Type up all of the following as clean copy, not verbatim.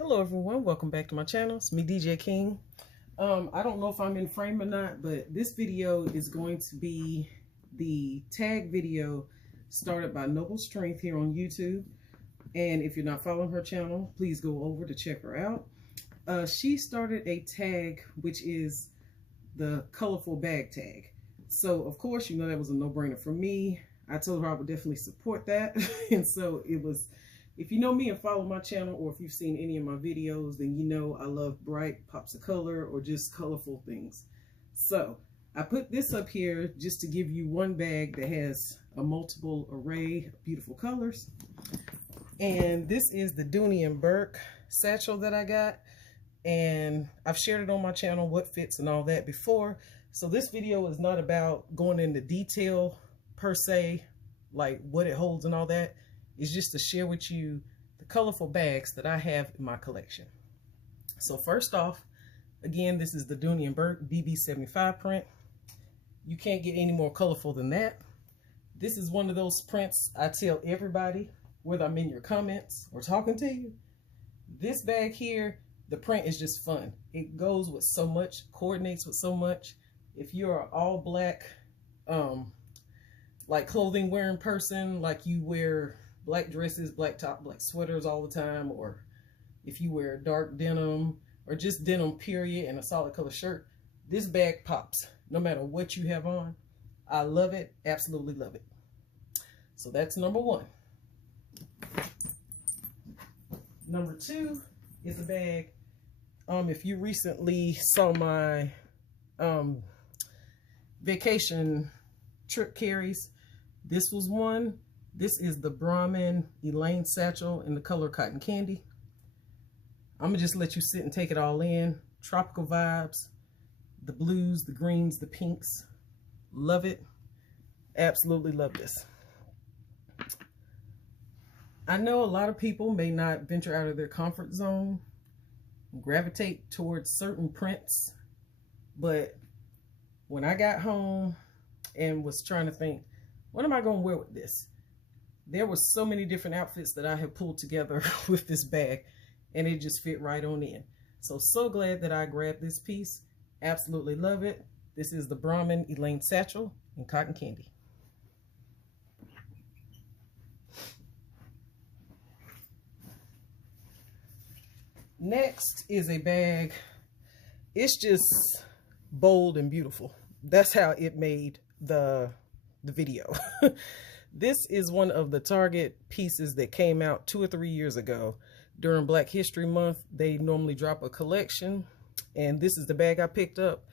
Hello everyone, welcome back to my channel. It's me, DJ King. I don't know if I'm in frame or not, but this video is going to be the tag video started by Noble Strength here on YouTube. And if you're not following her channel, please go over to check her out. She started a tag, which is the colorful bag tag. So of course, you know, that was a no-brainer for me. I told her I would definitely support that. And so it was, if you know me and follow my channel, or if you've seen any of my videos, then you know I love bright pops of color or just colorful things. So I put this up here just to give you one bag that has a multiple array of beautiful colors. And this is the Dooney & Bourke satchel that I got. And I've shared it on my channel, what fits and all that before. So this video is not about going into detail per se, like what it holds and all that. It's just to share with you the colorful bags that I have in my collection. So first off, again, this is the Dooney & Bourke BB75 print. You can't get any more colorful than that. This is one of those prints I tell everybody, whether I'm in your comments or talking to you. This bag here, the print is just fun. It goes with so much, coordinates with so much. If you're an all black, like clothing wearing person, like you wear black dresses, black top, black sweaters all the time, or if you wear dark denim or just denim period and a solid color shirt, this bag pops no matter what you have on. I love it, absolutely love it. So that's number one. Number two is a bag. If you recently saw my vacation trip carries, this was one. This is the Brahmin Elaine satchel in the color Cotton Candy. I'm gonna just let you sit and take it all in. Tropical vibes, the blues, the greens, the pinks. Love it. Absolutely love this. I know a lot of people may not venture out of their comfort zone, gravitate towards certain prints, but when I got home and was trying to think, what am I gonna wear with this? There were so many different outfits that I have pulled together with this bag, and it just fit right on in. So glad that I grabbed this piece. Absolutely love it. This is the Brahmin Elaine satchel in Cotton Candy. Next is a bag. It's just bold and beautiful. That's how it made the video. This is one of the Target pieces that came out 2 or 3 years ago during Black History Month. They normally drop a collection, and this is the bag I picked up.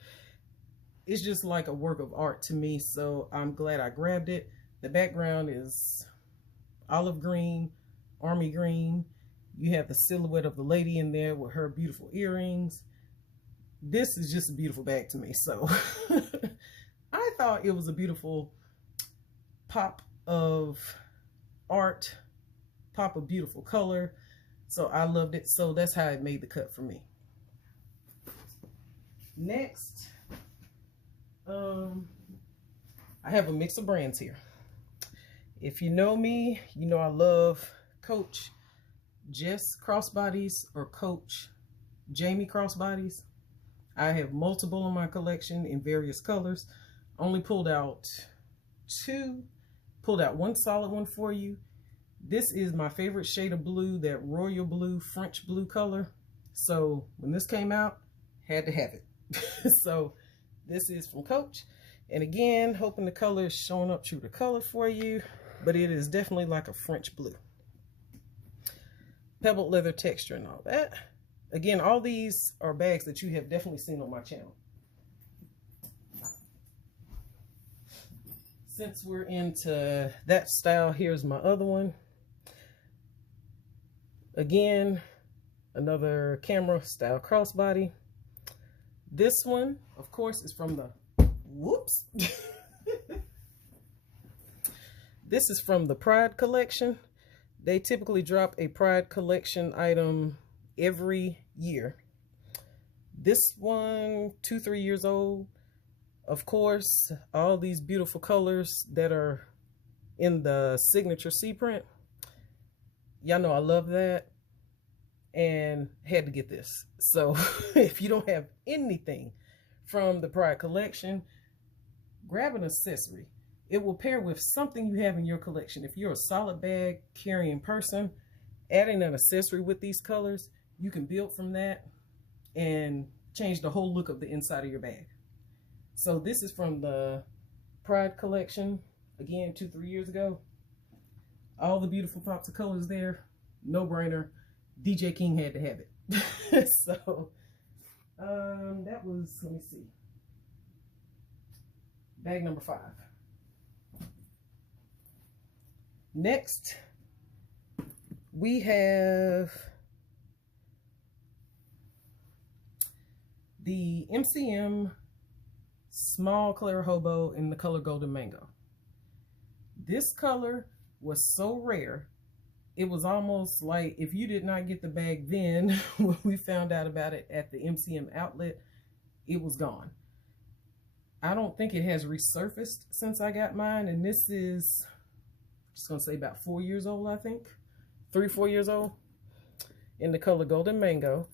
It's just like a work of art to me, so I'm glad I grabbed it. The background is olive green, army green. You have the silhouette of the lady in there with her beautiful earrings. This is just a beautiful bag to me, so I thought it was a beautiful pop of art, pop of beautiful color, so I loved it. So that's how it made the cut for me. Next, I have a mix of brands here. If you know me, you know I love Coach Jess crossbodies or Coach Jamie crossbodies. I have multiple in my collection in various colors. Only pulled out 2. Pulled out one solid one for you. This is my favorite shade of blue, that royal blue, French blue color. So when this came out, had to have it. So this is from Coach. And again, hoping the color is showing up true to color for you, but it is definitely like a French blue. Pebbled leather texture and all that. Again, all these are bags that you have definitely seen on my channel. Since we're into that style, here's my other one. Again, another camera style crossbody. This one, of course, is from the, whoops. This is from the Pride collection. They typically drop a Pride collection item every year. This one, 2-3 years old. Of course, all these beautiful colors that are in the signature C print. Y'all know I love that. and had to get this. So if you don't have anything from the Pride collection, grab an accessory. It will pair with something you have in your collection. If you're a solid bag carrying person, adding an accessory with these colors, you can build from that and change the whole look of the inside of your bag. So this is from the Pride collection, again, 2-3 years ago. All the beautiful pops of colors there, no brainer. DJ King had to have it. So that was, let me see, bag number 5. Next, we have the MCM Small Clear Hobo in the color Golden Mango. This color was so rare, it was almost like if you did not get the bag then, when we found out about it at the MCM outlet, it was gone. I don't think it has resurfaced since I got mine, and this is, I'm just gonna say about 4 years old, I think. 3-4 years old, in the color Golden Mango.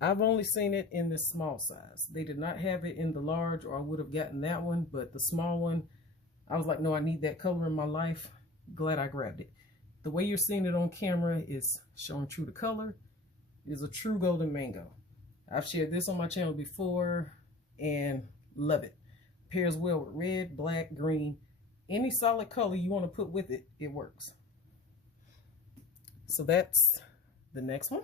I've only seen it in this small size. They did not have it in the large, or I would have gotten that one, but the small one, I was like, no, I need that color in my life. Glad I grabbed it. The way you're seeing it on camera is showing true to color. It is a true Golden Mango. I've shared this on my channel before and love it. Pairs well with red, black, green. Any solid color you want to put with it, it works. So that's the next one.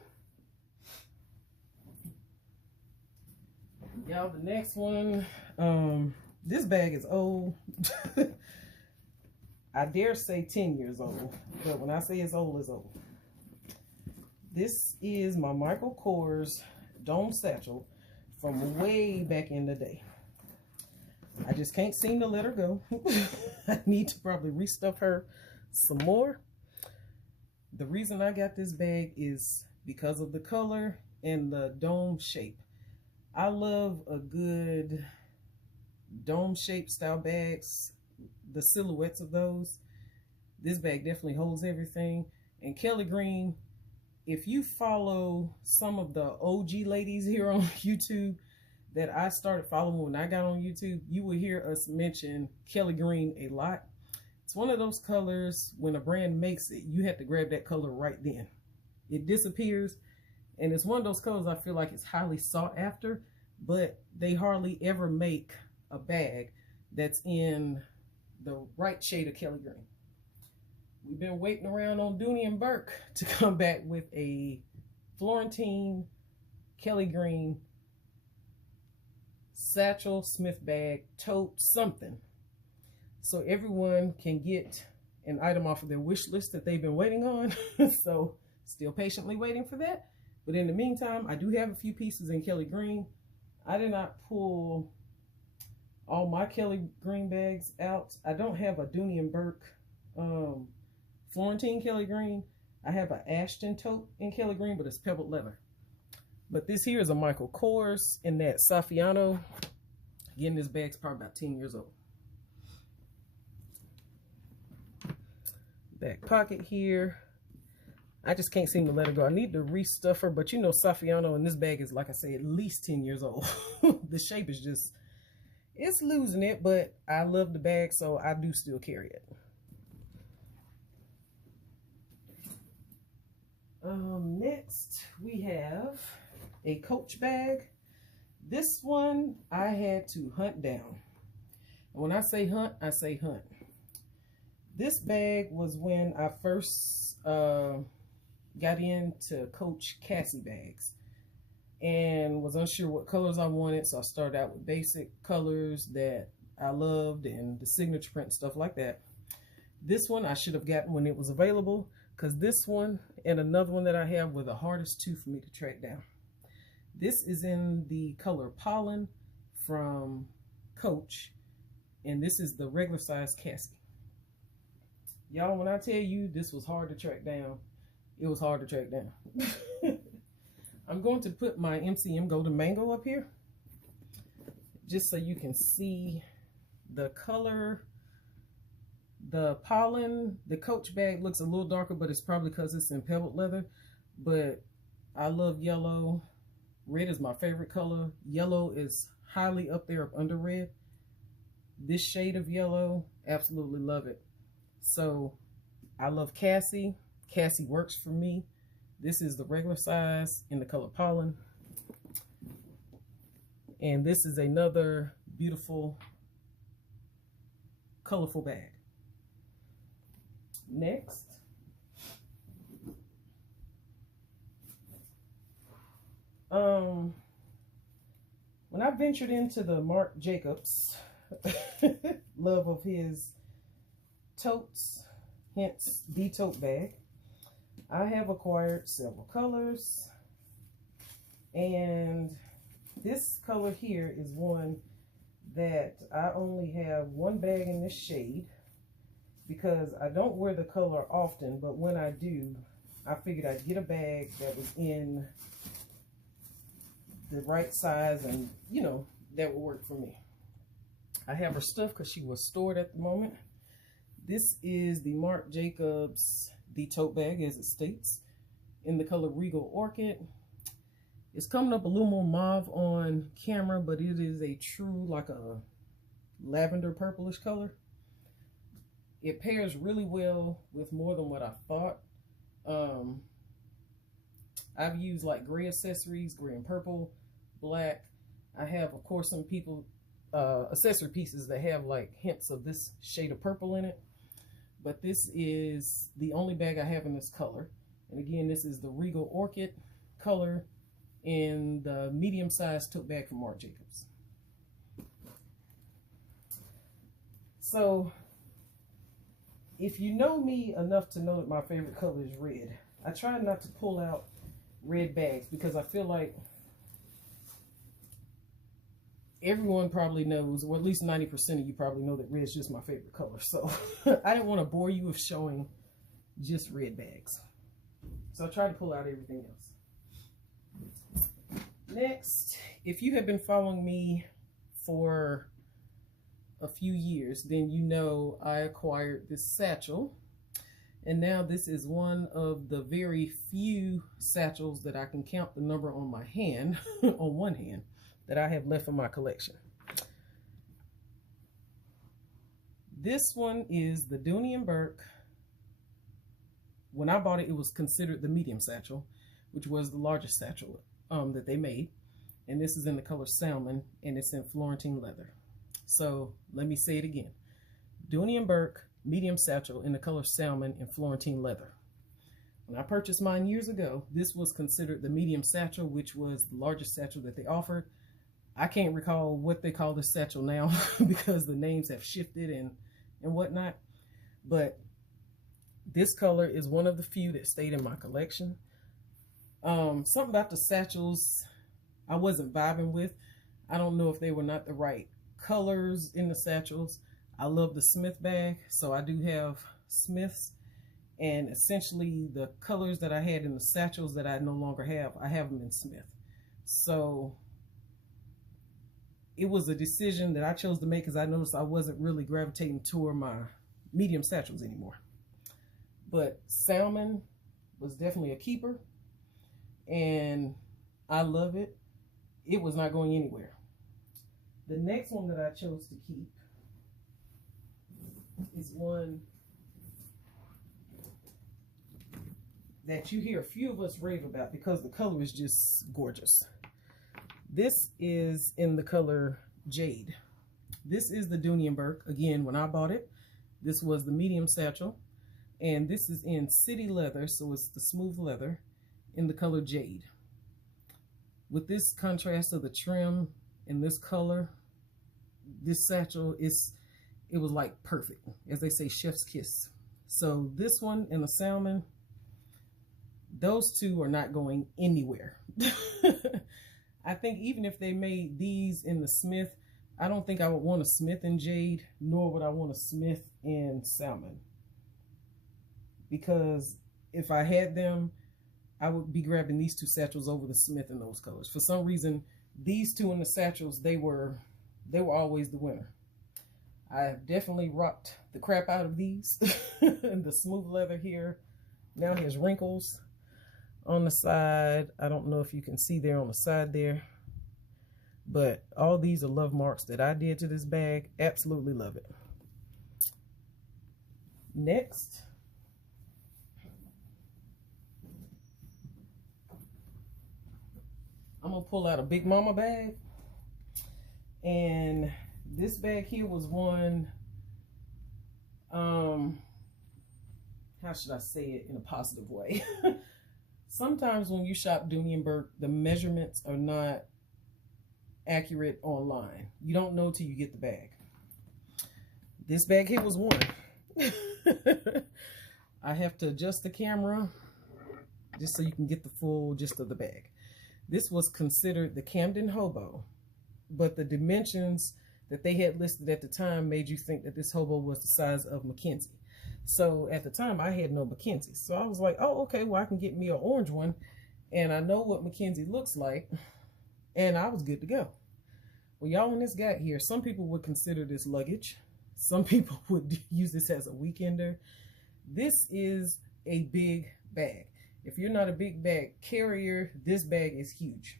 Y'all, the next one, this bag is old. I dare say 10 years old, but when I say it's old, it's old. This is my Michael Kors Dome Satchel from way back in the day. I just can't seem to let her go. I need to probably restuff her some more. The reason I got this bag is because of the color and the dome shape. I love a good dome shape style bags, the silhouettes of those. This bag definitely holds everything. And Kelly Green, if you follow some of the OG ladies here on YouTube that I started following when I got on YouTube, you will hear us mention Kelly Green a lot. It's one of those colors, when a brand makes it, you have to grab that color right then. It disappears, and it's one of those colors I feel like it's highly sought after, but they hardly ever make a bag that's in the right shade of Kelly Green. We've been waiting around on Dooney and Burke to come back with a Florentine Kelly Green satchel, Smith bag, tote, something, so everyone can get an item off of their wish list that they've been waiting on. So still patiently waiting for that. But in the meantime, I do have a few pieces in Kelly Green. I did not pull all my Kelly Green bags out. I don't have a Dooney and Burke Florentine Kelly Green. I have an Ashton tote in Kelly Green, but it's pebbled leather. But this here is a Michael Kors in that Saffiano. Again, this bag's probably about 10 years old. Back pocket here. I just can't seem to let her go. I need to restuff her, but you know Saffiano, and this bag is, like I say, at least 10 years old. The shape is just, it's losing it, but I love the bag, so I do still carry it. Next, we have a Coach bag. This one I had to hunt down. And when I say hunt, I say hunt. This bag was when I first got into Coach Cassie bags and was unsure what colors I wanted, so I started out with basic colors that I loved and the signature print, stuff like that. This one I should have gotten when it was available, because this one and another one that I have were the hardest two for me to track down. This is in the color Pollen from Coach, and this is the regular size Cassie. Y'all, when I tell you this was hard to track down, it was hard to track down. I'm going to put my MCM Golden Mango up here, just so you can see the color. The Pollen, the Coach bag looks a little darker, but it's probably because it's in pebbled leather. But I love yellow. Red is my favorite color. Yellow is highly up there under red. This shade of yellow, absolutely love it. So I love Cassie. Cassie works for me. This is the regular size in the color Pollen. And this is another beautiful, colorful bag. Next, when I ventured into the Marc Jacobs love of his totes, hence the tote bag, I have acquired several colors, and this color here is one that I only have one bag in this shade because I don't wear the color often, but when I do, I figured I'd get a bag that was in the right size and, you know, that would work for me. I have her stuff because she was stored at the moment. This is the Marc Jacobs, the tote bag as it states, in the color Regal Orchid. It's coming up a little more mauve on camera, but it is a true, like a lavender purplish color. It pairs really well with more than what I thought. I've used like gray accessories, gray and purple, black. I have, of course, some people, accessory pieces that have like hints of this shade of purple in it. But this is the only bag I have in this color. And again, this is the Regal Orchid color in the medium-sized tote bag from Marc Jacobs. So, if you know me enough to know that my favorite color is red, I try not to pull out red bags because I feel like everyone probably knows, or at least 90% of you probably know that red is just my favorite color. So I didn't want to bore you with showing just red bags. So I tried to pull out everything else. Next, if you have been following me for a few years, then you know I acquired this satchel. And now this is one of the very few satchels that I can count the number on my hand, on one hand, that I have left in my collection. This one is the Dooney & Bourke. When I bought it, it was considered the medium satchel, which was the largest satchel that they made. And this is in the color Salmon, and it's in Florentine leather. So let me say it again. Dooney & Bourke medium satchel in the color Salmon in Florentine leather. When I purchased mine years ago, this was considered the medium satchel, which was the largest satchel that they offered. I can't recall what they call this satchel now because the names have shifted and whatnot. But this color is one of the few that stayed in my collection. Something about the satchels I wasn't vibing with. I don't know if they were not the right colors in the satchels. I love the Smith bag, so I do have Smiths. And essentially the colors that I had in the satchels that I no longer have, I have them in Smith. So it was a decision that I chose to make because I noticed I wasn't really gravitating toward my medium satchels anymore. But Salmon was definitely a keeper, and I love it. It was not going anywhere. The next one that I chose to keep is one that you hear a few of us rave about because the color is just gorgeous. This is in the color Jade. This is the Dooney & Bourke. Again, when I bought it, this was the medium satchel. And this is in City Leather, so it's the smooth leather in the color Jade. With this contrast of the trim and this color, this satchel, it was like perfect. As they say, chef's kiss. So this one and the Salmon, those two are not going anywhere. I think even if they made these in the Smith, I don't think I would want a Smith in Jade, nor would I want a Smith in Salmon. Because if I had them, I would be grabbing these two satchels over the Smith in those colors. For some reason, these two in the satchels, they were always the winner. I have definitely rocked the crap out of these. And the smooth leather here now has wrinkles. on the side. I don't know if you can see there on the side there, but all these are love marks that I did to this bag. Absolutely love it. Next, I'm gonna pull out a Big Mama bag, and this bag here was one, how should I say it in a positive way? Sometimes when you shop Dooney and Bourke, the measurements are not accurate online. You don't know till you get the bag. This bag here was one. I have to adjust the camera just so you can get the full gist of the bag. This was considered the Camden Hobo, but the dimensions that they had listed at the time made you think that this hobo was the size of Mackenzie. So at the time I had no Mackenzie. So I was like, oh, okay, well I can get me an orange one, and I know what Mackenzie looks like, and I was good to go. Well, y'all, when this got here, some people would consider this luggage. Some people would use this as a weekender. This is a big bag. If you're not a big bag carrier, this bag is huge.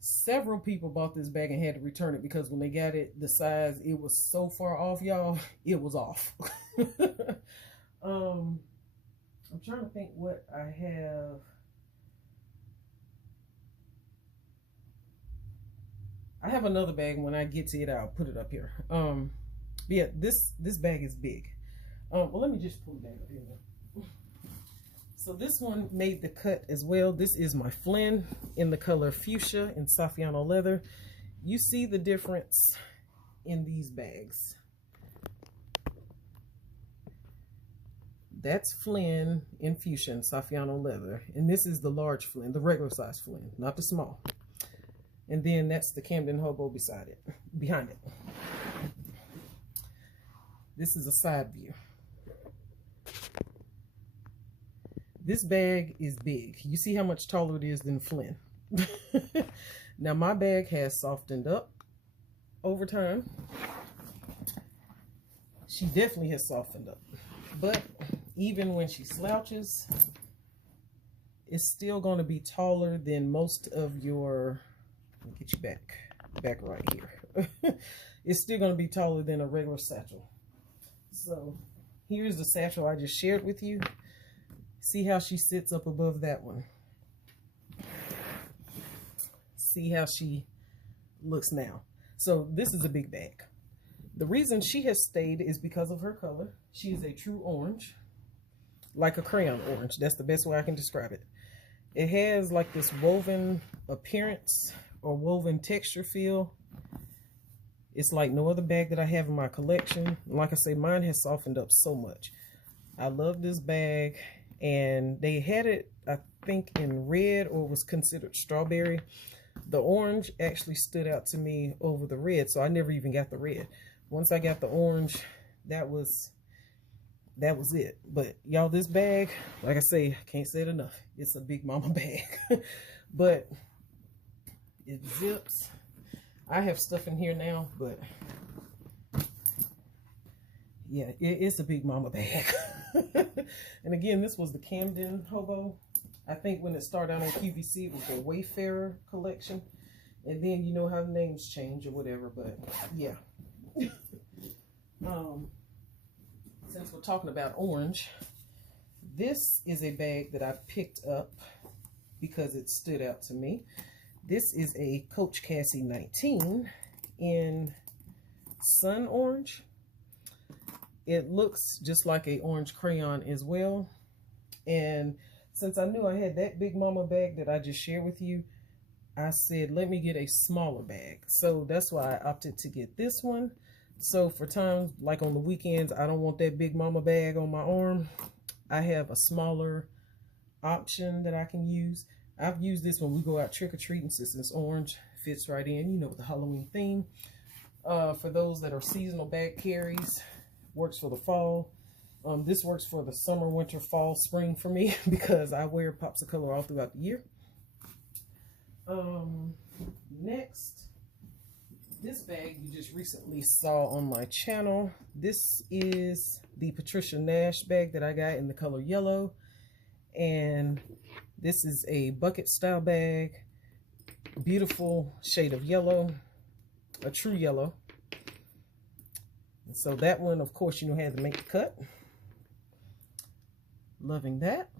Several people bought this bag and had to return it because when they got it, the size, it was so far off, y'all. It was off. I'm trying to think what I have. I have another bag. When I get to it, I'll put it up here. Yeah, this bag is big. Well, let me just pull it down here. So this one made the cut as well. This is my Flynn in the color fuchsia in Saffiano leather. You see the difference in these bags. That's Flynn in fuchsia in Saffiano leather. And this is the large Flynn, the regular size Flynn, not the small. And then that's the Camden Hobo beside it, behind it. This is a side view. This bag is big. You see how much taller it is than Flynn. Now my bag has softened up over time. She definitely has softened up. But even when she slouches, it's still going to be taller than most of your, let me get you back right here. It's still going to be taller than a regular satchel. So here's the satchel I just shared with you. See how she sits up above that one. See how she looks now. So this is a big bag. The reason she has stayed is because of her color. She is a true orange, like a crayon orange. That's the best way I can describe it. It has like this woven appearance or woven texture feel. It's like no other bag that I have in my collection. Like I say, mine has softened up so much. I love this bag. And they had it, I think, in red, or was considered strawberry. The orange actually stood out to me over the red, so I never even got the red. Once I got the orange, that was it. But y'all, this bag, like I say, I can't say it enough. It's a Big Mama bag. But it zips. I have stuff in here now, but yeah, it's a Big Mama bag. And again, this was the Camden Hobo. I think when it started out on QVC, it was the Wayfarer collection. And then you know how the names change or whatever, but yeah. Since we're talking about orange, this is a bag that I picked up because it stood out to me. This is a Coach Cassie 19 in Sun Orange. It looks just like a orange crayon as well. And since I knew I had that Big Mama bag that I just shared with you, I said, let me get a smaller bag. So that's why I opted to get this one. So for times like on the weekends, I don't want that Big Mama bag on my arm. I have a smaller option that I can use. I've used this when we go out trick-or-treating since it's orange. Fits right in, you know, with the Halloween theme. For those that are seasonal bag carries, works for the fall. This works for the summer, winter, fall, spring for me because I wear Popsicolor all throughout the year. Next, this bag you just recently saw on my channel. This is the Patricia Nash bag that I got in the color yellow. And This is a bucket style bag. Beautiful shade of yellow, a true yellow. And so that one, of course, you know, had to make the cut. Loving that.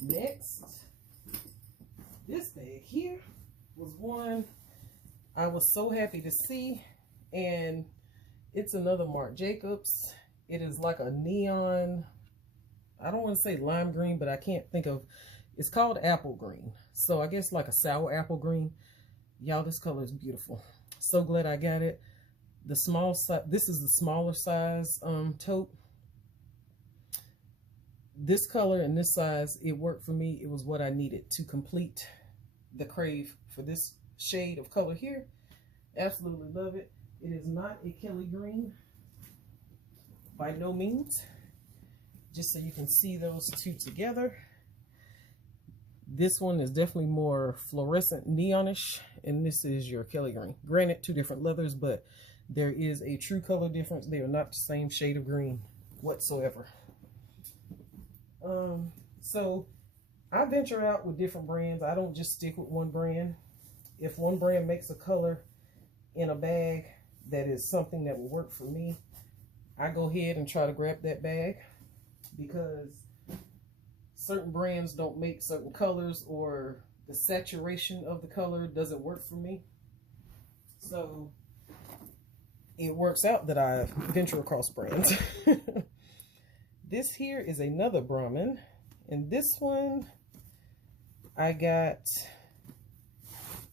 Next, this bag here was one I was so happy to see, and it's another Marc Jacobs. It is like a neon, I don't want to say lime green, but I can't think of, it's called apple green. So I guess like a sour apple green. Y'all, this color is beautiful. So glad I got it. The small size, this is the smaller size tote. This color and this size, it worked for me. It was what I needed to complete the crave for this shade of color here. Absolutely love it. It is not a Kelly green by no means. Just so you can see those two together. This one is definitely more fluorescent neonish, and this is your Kelly green. Granted, two different leathers, but there is a true color difference. They are not the same shade of green whatsoever. So I venture out with different brands. I don't just stick with one brand. If one brand makes a color in a bag that is something that will work for me, I go ahead and try to grab that bag, because certain brands don't make certain colors, or the saturation of the color doesn't work for me. So it works out that I venture across brands. This here is another Brahmin, and this one I got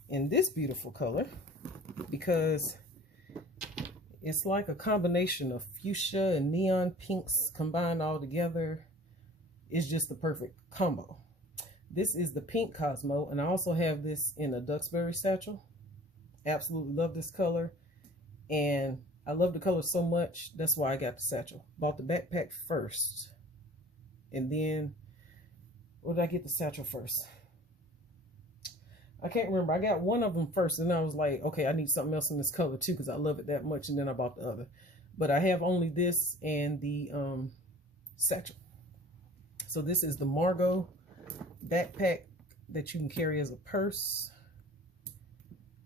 in this beautiful color because it's like a combination of fuchsia and neon pinks combined all together. It's just the perfect combo. This is the pink Cosmo, and I also have this in a Duxbury satchel. Absolutely love this color, and I love the color so much, that's why I got the satchel. Bought the backpack first, and then, or did I get the satchel first? I can't remember. I got one of them first, and I was like, okay, I need something else in this color too, because I love it that much, and then I bought the other. But I have only this and the satchel. So this is the Margot backpack that you can carry as a purse.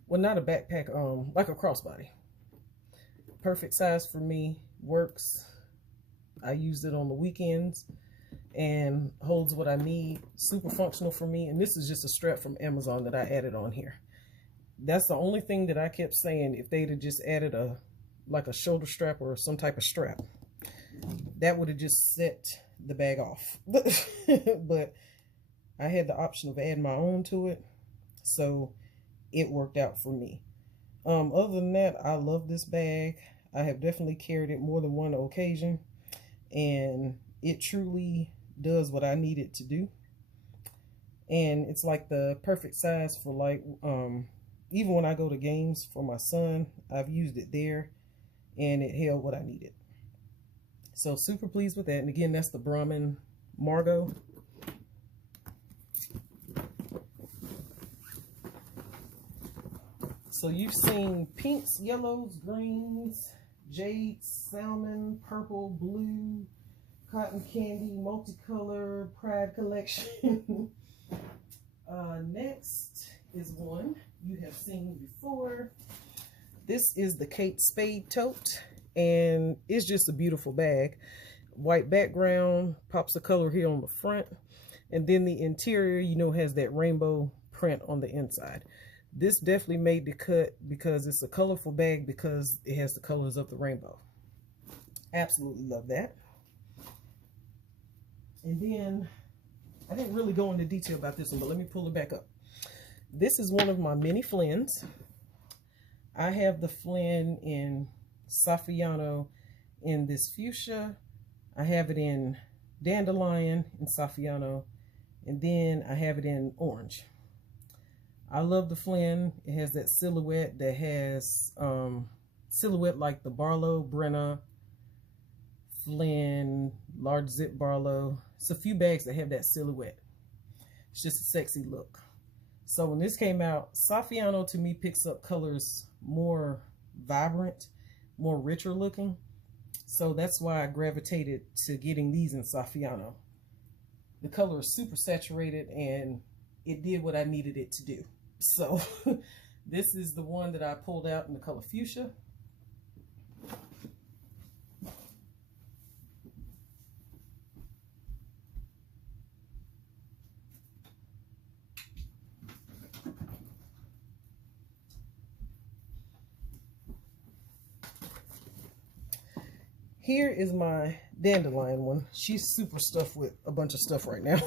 Well, not a backpack, like a crossbody. Perfect size for me, works. I used it on the weekends and holds what I need. Super functional for me. And this is just a strap from Amazon that I added on here. That's the only thing that I kept saying, if they'd have just added like a shoulder strap or some type of strap, that would have just set the bag off. But I had the option of adding my own to it, so it worked out for me. Other than that, I love this bag. I have definitely carried it more than one occasion, and it truly does what I need it to do. And it's like the perfect size for, like, even when I go to games for my son, I've used it there, and it held what I needed. So super pleased with that. And again, that's the Brahmin Margot. So you've seen pinks, yellows, greens, jades, salmon, purple, blue, cotton candy, multicolor, Pride collection. Next is one you have seen before. This is the Kate Spade tote, and it's just a beautiful bag. White background, pops the color here on the front, and then the interior, you know, has that rainbow print on the inside. This definitely made the cut because it's a colorful bag, because it has the colors of the rainbow. Absolutely love that. And then, I didn't really go into detail about this one, but let me pull it back up. This is one of my mini Flynn's. I have the Flynn in Saffiano in this fuchsia. I have it in Dandelion in Saffiano, and then I have it in orange. I love the Flynn. It has that silhouette that has silhouette like the Barlow, Brenna, Flynn, large zip Barlow. It's a few bags that have that silhouette. It's just a sexy look. So when this came out, Saffiano to me picks up colors more vibrant, more richer looking. So that's why I gravitated to getting these in Saffiano. the color is super saturated and it did what I needed it to do. So this is the one that I pulled out in the color fuchsia. Here is my dandelion one. She's super stuffed with a bunch of stuff right now.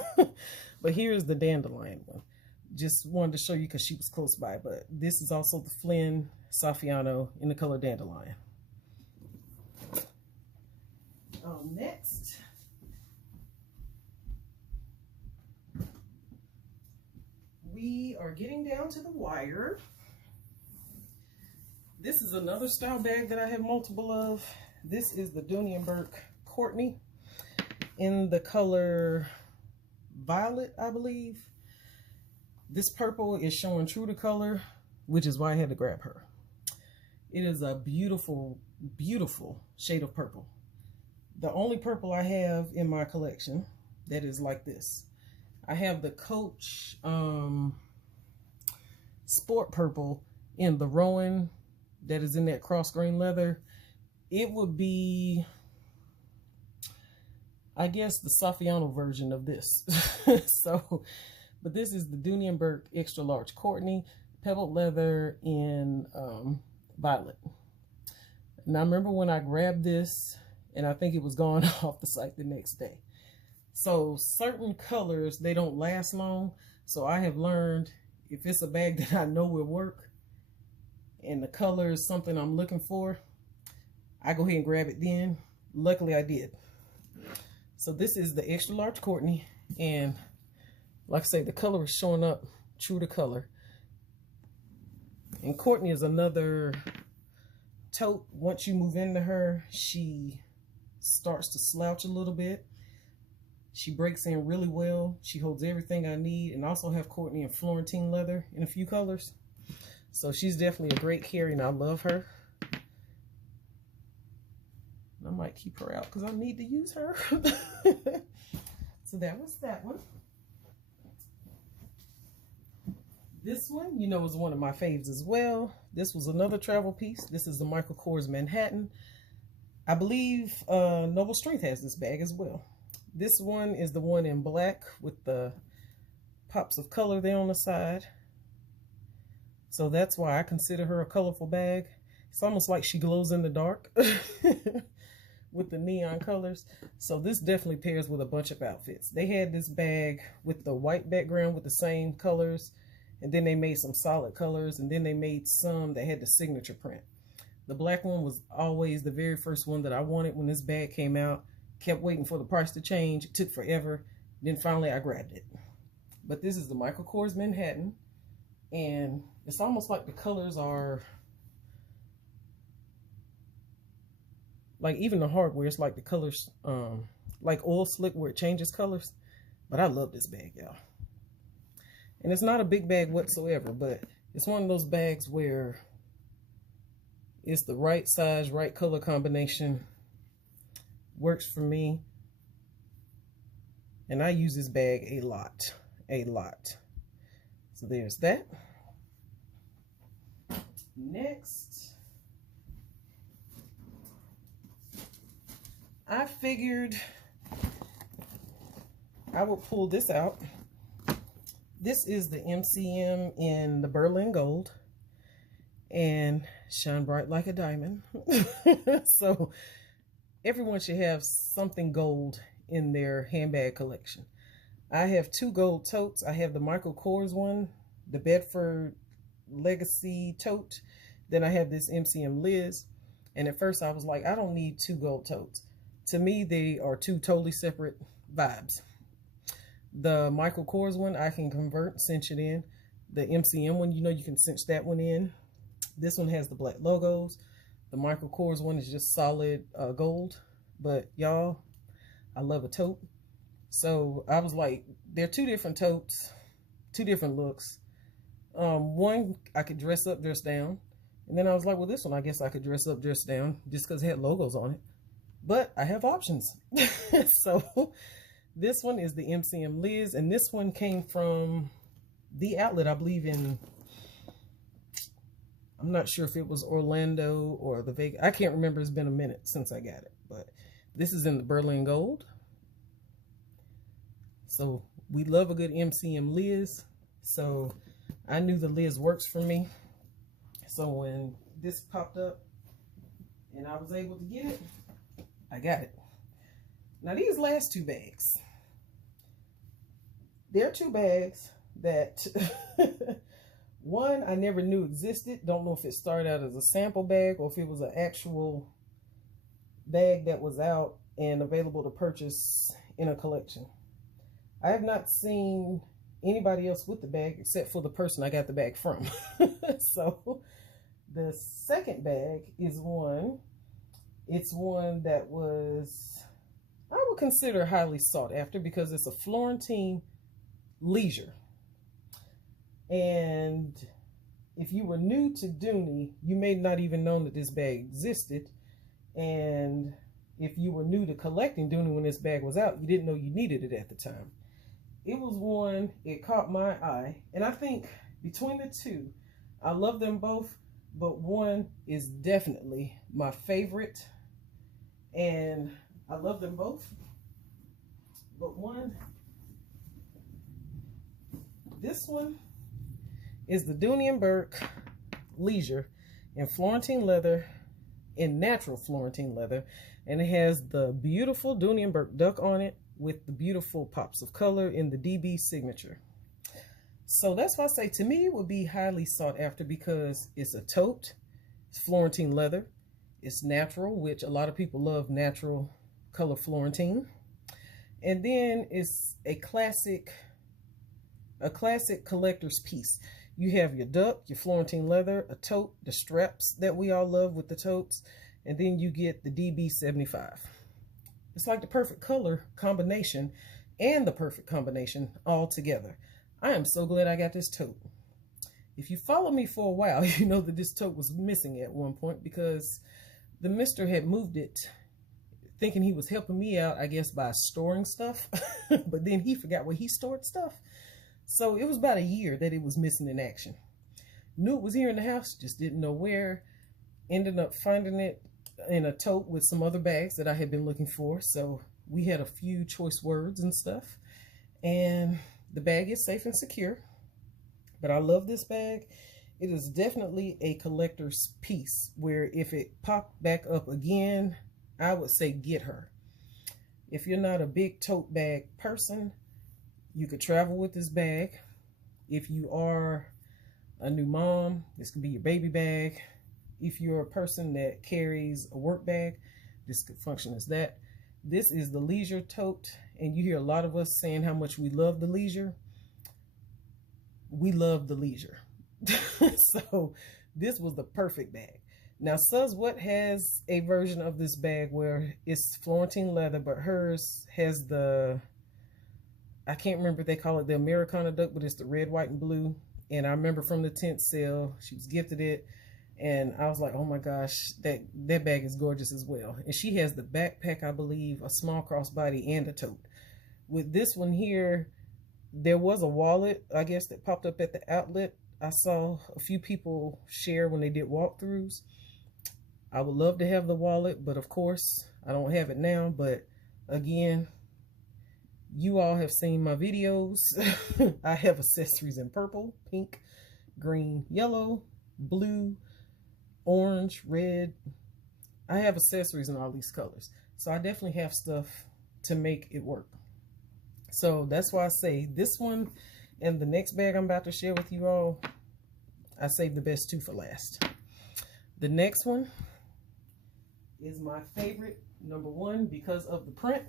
But here's the dandelion one. Just wanted to show you because she was close by. But this is also the Flynn Saffiano in the color dandelion. Next, we are getting down to the wire. This is another style bag that I have multiple of. This is the Dooney & Bourke Courtney in the color violet, I believe. This purple is showing true to color, which is why I had to grab her. It is a beautiful, beautiful shade of purple. The only purple I have in my collection that is like this. I have the Coach Sport Purple in the Rowan that is in that cross grain leather. It would be, I guess, the Saffiano version of this. So, but this is the Dooney & Bourke Extra Large Courtney, pebbled leather in violet. Now, I remember when I grabbed this, and I think it was gone off the site the next day. So, certain colors, they don't last long. So, I have learned if it's a bag that I know will work, and the color is something I'm looking for, I go ahead and grab it then. Luckily I did. So this is the extra large Courtney, and like I say, the color is showing up true to color. And Courtney is another tote. Once you move into her, she starts to slouch a little bit. She breaks in really well. She holds everything I need, and I also have Courtney in Florentine leather in a few colors. So she's definitely a great carry, and I love her. I might keep her out because I need to use her. So that was that one. This one, you know, is one of my faves as well. This was another travel piece. This is the Michael Kors Manhattan. I believe Noble Strength has this bag as well. This one is the one in black with the pops of color there on the side. So that's why I consider her a colorful bag. It's almost like she glows in the dark. With the neon colors. So this definitely pairs with a bunch of outfits. They had this bag with the white background with the same colors, and then they made some solid colors, and then they made some that had the signature print. The black one was always the very first one that I wanted when this bag came out. Kept waiting for the price to change. It took forever. Then finally I grabbed it. But this is the Michael Kors Manhattan, and it's almost like the colors are like, even the hardware, it's like the colors, like oil slick where it changes colors. But I love this bag, y'all. And it's not a big bag whatsoever, but it's one of those bags where it's the right size, right color combination. Works for me. And I use this bag a lot. So there's that. Next, I figured I would pull this out. This is the MCM in the Berlin Gold, and shine bright like a diamond. So everyone should have something gold in their handbag collection. I have two gold totes. I have the Michael Kors one, the Bedford Legacy tote. Then I have this MCM Liz. And at first I was like, I don't need two gold totes. To me, they are two totally separate vibes. The Michael Kors one, I can convert, cinch it in. The MCM one, you know, you can cinch that one in. This one has the black logos. The Michael Kors one is just solid gold. But y'all, I love a tote. So I was like, they're two different totes, two different looks. One, I could dress up, dress down. And then I was like, well, this one, I guess I could dress up, dress down, just because it had logos on it. But I have options. So This one is the MCM Liz, and this one came from the outlet, I believe in, I'm not sure if it was Orlando or the Vegas. I can't remember. It's been a minute since I got it, but this is in the Berlin Gold. So we love a good MCM Liz. So I knew the Liz works for me. So when this popped up and I was able to get it, I got it. Now these last two bags, they're two bags that one I never knew existed. Don't know if it started out as a sample bag or if it was an actual bag that was out and available to purchase in a collection. I have not seen anybody else with the bag except for the person I got the bag from. So the second bag is one. It's one that was, I would consider highly sought after because it's a Florentine Leisure. And if you were new to Dooney, you may not even known that this bag existed. And if you were new to collecting Dooney when this bag was out, you didn't know you needed it at the time. It was one, it caught my eye. And I think between the two, I love them both, but one is definitely my favorite. And I love them both. But this one is the Dooney & Bourke Leisure in Florentine leather, in natural Florentine leather. And it has the beautiful Dooney & Bourke duck on it with the beautiful pops of color in the DB signature. So that's why I say to me it would be highly sought after because it's a tote, it's Florentine leather, it's natural, which a lot of people love natural color Florentine. And then it's a classic collector's piece. You have your duck, your Florentine leather, a tote, the straps that we all love with the totes, and then you get the DB75. It's like the perfect color combination and the perfect combination all together. I am so glad I got this tote. If you follow me for a while, you know that this tote was missing at one point because the mister had moved it thinking he was helping me out, I guess, by storing stuff. But then he forgot where he stored stuff. So it was about a year that it was missing in action. Knew it was here in the house, just didn't know where. Ended up finding it in a tote with some other bags that I had been looking for. So we had a few choice words and stuff. And the bag is safe and secure. But I love this bag. It is definitely a collector's piece where if it popped back up again, I would say get her. If you're not a big tote bag person, you could travel with this bag. If you are a new mom, this could be your baby bag. If you're a person that carries a work bag, this could function as that. This is the Leisure tote, and you hear a lot of us saying how much we love the Leisure. We love the Leisure. So this was the perfect bag. Now, Suzwet has a version of this bag where it's Florentine leather, but hers has the, I can't remember if they call it the Americana duck, but it's the red, white, and blue. And I remember from the tent sale, she was gifted it. And I was like, oh my gosh, that bag is gorgeous as well. And she has the backpack, I believe, a small crossbody, and a tote. With this one here, there was a wallet, I guess, that popped up at the outlet. I saw a few people share when they did walkthroughs. I would love to have the wallet, but of course, I don't have it now. But again, you all have seen my videos. I have accessories in purple, pink, green, yellow, blue, orange, red. I have accessories in all these colors. So I definitely have stuff to make it work. So that's why I say this one and the next bag I'm about to share with you all, I saved the best two for last. The next one is my favorite, number one, because of the print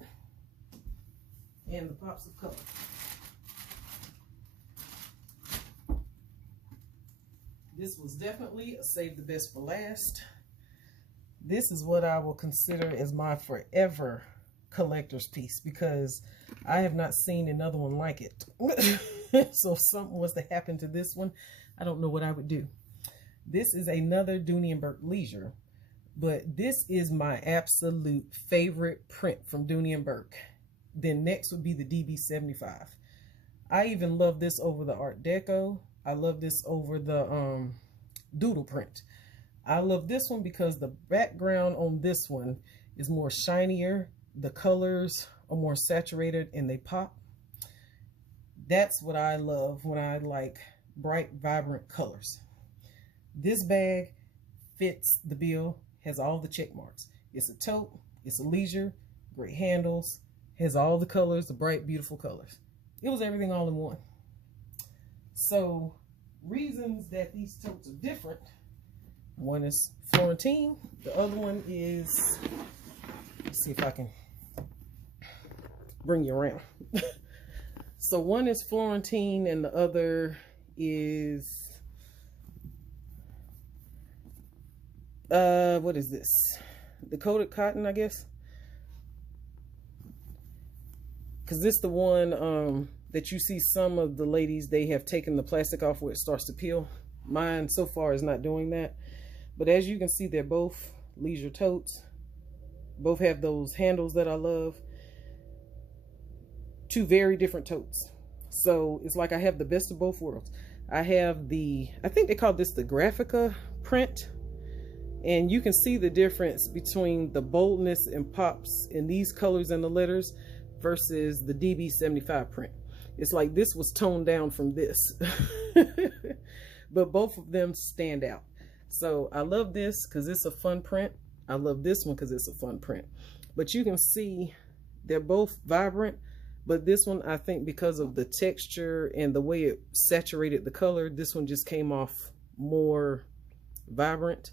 and the pops of color. This was definitely a save the best for last. This is what I will consider as my forever collector's piece because I have not seen another one like it. So if something was to happen to this one, I don't know what I would do. This is another Dooney & Bourke Leisure, but this is my absolute favorite print from Dooney & Bourke. then next would be the DB75. I even love this over the Art Deco. I love this over the doodle print. I love this one because the background on this one is more shinier. The colors are more saturated and they pop. That's what I love when I like bright, vibrant colors. This bag fits the bill, has all the check marks. It's a tote, it's a leisure, great handles, has all the colors, the bright, beautiful colors. It was everything all in one. So, reasons that these totes are different. One is Florentine, the other one is, let's see if I can bring you around. So one is Florentine and the other is, what is this? The coated cotton, I guess. Because this is the one that you see some of the ladies, they have taken the plastic off where it starts to peel. Mine so far is not doing that. But as you can see, they're both leisure totes. Both have those handles that I love. Two very different totes. So it's like I have the best of both worlds. I have the, I think they call this the Graphica print. And you can see the difference between the boldness and pops in these colors and the letters versus the DB75 print. It's like this was toned down from this. But both of them stand out. So I love this because it's a fun print. I love this one because it's a fun print. But you can see they're both vibrant. But this one, I think because of the texture and the way it saturated the color, this one just came off more vibrant.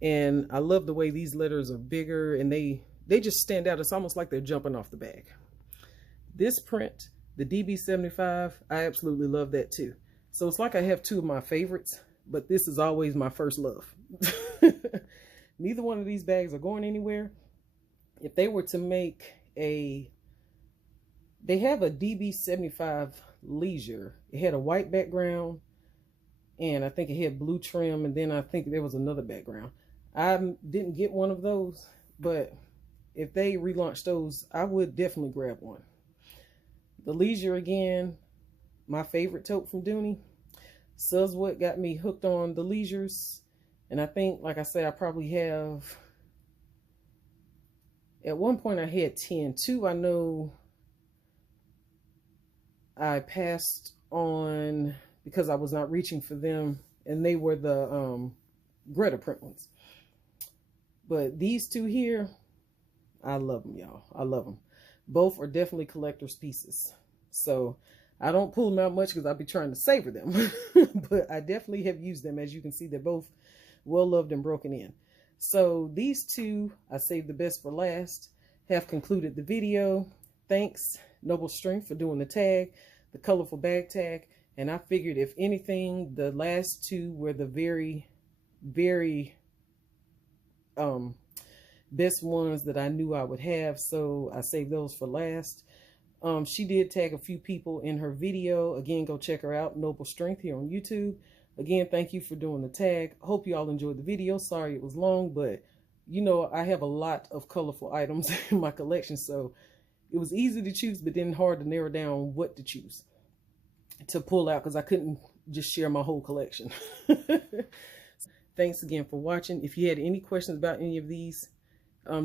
And I love the way these letters are bigger and they just stand out. It's almost like they're jumping off the bag. This print, the DB75, I absolutely love that too. So it's like I have two of my favorites, but this is always my first love. Neither one of these bags are going anywhere. If they were to make a, they have a DB75 Leisure. It had a white background and I think it had blue trim, and then I think there was another background. I didn't get one of those, but if they relaunched those, I would definitely grab one. The Leisure, again, my favorite tote from Dooney. Suzzwood got me hooked on the Leisures, and I think, like I said, I probably have, at one point I had 10. Two I know I passed on because I was not reaching for them, and they were the Greta print ones. But these two here, I love them, y'all. I love them. Both are definitely collector's pieces. So I don't pull them out much because I'll be trying to savor them. But I definitely have used them. As you can see, they're both well loved and broken in. So these two, I saved the best for last, have concluded the video. Thanks, Noble Strength, for doing the tag, the colorful bag tag. And I figured if anything, the last two were the very, very best ones that I knew I would have. So I saved those for last. She did tag a few people in her video. Again, go check her out, Noble Strength, here on YouTube. Again, thank you for doing the tag. Hope you all enjoyed the video. Sorry it was long, but you know, I have a lot of colorful items in my collection, so it was easy to choose, but then hard to narrow down what to choose to pull out because I couldn't just share my whole collection. Thanks again for watching. If you had any questions about any of these,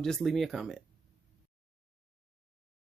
just leave me a comment.